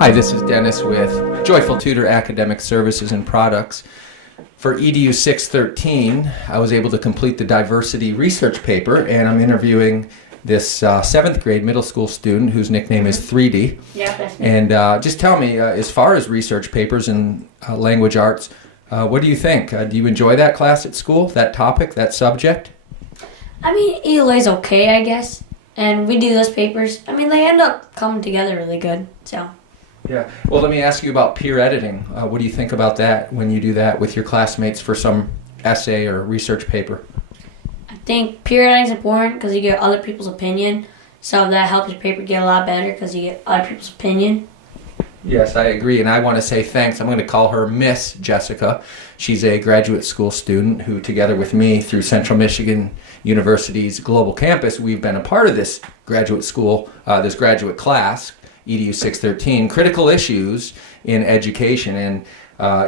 Hi, this is Dennis with Joyful Tutor Academic Services and Products. For EDU 613, I was able to complete the diversity research paper, and I'm interviewing this 7th grade middle school student whose nickname is 3D. Yeah, that's me. And just tell me, as far as research papers and language arts, what do you think? Do you enjoy that class at school, that topic, that subject? I mean, ELA's okay, I guess. And we do those papers. I mean, they end up coming together really good. So. Yeah. Well, let me ask you about peer editing. What do you think about that when you do that with your classmates for some essay or research paper? I think peer editing is important because you get other people's opinion. So that helps your paper get a lot better because you get other people's opinion. Yes, I agree, and I want to say thanks. I'm going to call her Miss Jessica. She's a graduate school student who, together with me, through Central Michigan University's Global Campus, we've been a part of this graduate school, this graduate class, EDU 613, Critical Issues in Education. And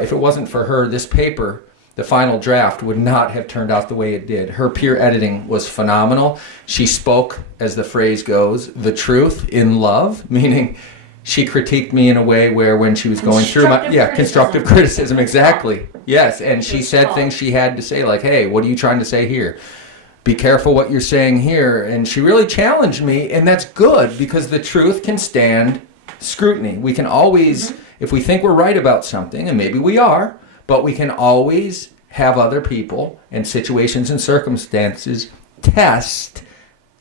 if it wasn't for her, this paper, the final draft, would not have turned out the way it did. Her peer editing was phenomenal. She spoke, as the phrase goes, the truth in love, meaning she critiqued me in a way where when she was going through constructive criticism, exactly. Yes, and she said things she had to say, like, hey, what are you trying to say here? Be careful what you're saying here. And she really challenged me, and that's good because the truth can stand scrutiny. We can always, if we think we're right about something, and maybe we are, but we can always have other people and situations and circumstances test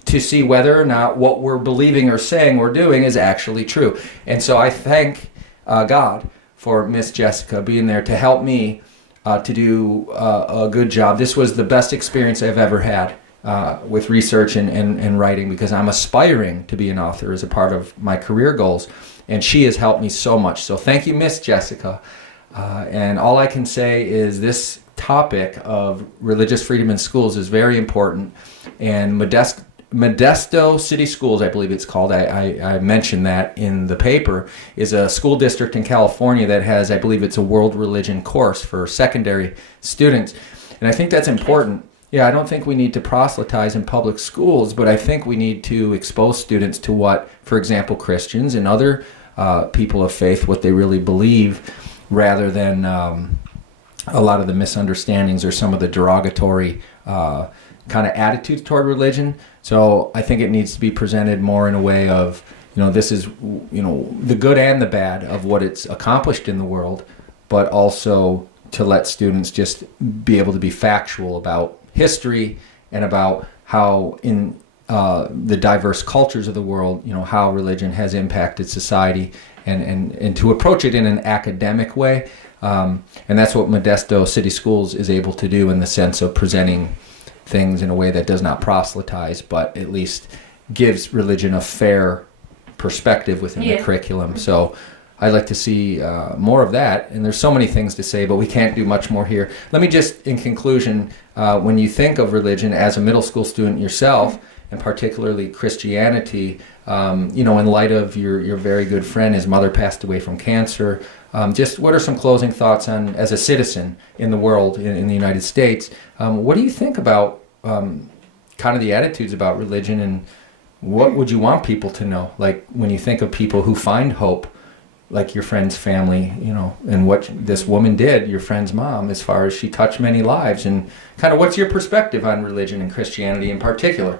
to see whether or not what we're believing or saying or doing is actually true. And so I thank God for Miss Jessica being there to help me to do a good job. This was the best experience I've ever had with research and writing because I'm aspiring to be an author as a part of my career goals. And she has helped me so much. So thank you, Miss Jessica. And all I can say is this topic of religious freedom in schools is very important. And Modesto City Schools, I believe it's called, I mentioned that in the paper, is a school district in California that has, I believe it's a world religion course for secondary students. And I think that's important. Yeah, I don't think we need to proselytize in public schools, but I think we need to expose students to what, for example, Christians and other people of faith, what they really believe, rather than a lot of the misunderstandings or some of the derogatory kind of attitudes toward religion. So I think it needs to be presented more in a way of, this is, the good and the bad of what it's accomplished in the world, but also to let students just be able to be factual about history and about how in the diverse cultures of the world, how religion has impacted society and to approach it in an academic way. And that's what Modesto City Schools is able to do in the sense of presenting things in a way that does not proselytize, but at least gives religion a fair perspective within the curriculum. So I'd like to see more of that. And there's so many things to say, but we can't do much more here. Let me just, in conclusion, when you think of religion as a middle school student yourself, and particularly Christianity, in light of your very good friend, his mother passed away from cancer, just what are some closing thoughts on, as a citizen in the world, in the United States, what do you think about kind of the attitudes about religion, and what would you want people to know? Like when you think of people who find hope, like your friend's family, and what this woman did, your friend's mom, as far as she touched many lives, and kind of what's your perspective on religion and Christianity in particular?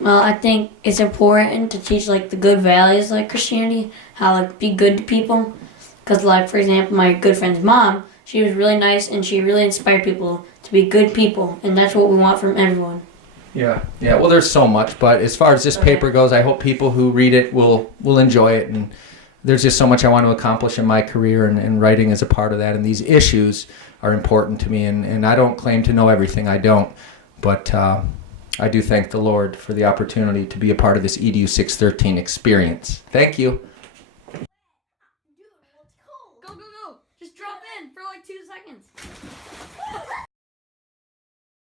Well, I think it's important to teach the good values like Christianity, how be good to people. Because for example, my good friend's mom, she was really nice and she really inspired people to be good people, and that's what we want from everyone. Yeah. Well, there's so much, but as far as this paper goes, I hope people who read it will enjoy it. And there's just so much I want to accomplish in my career, and writing is a part of that. And these issues are important to me, and I don't claim to know everything. I don't, but I do thank the Lord for the opportunity to be a part of this EDU 613 experience. Thank you.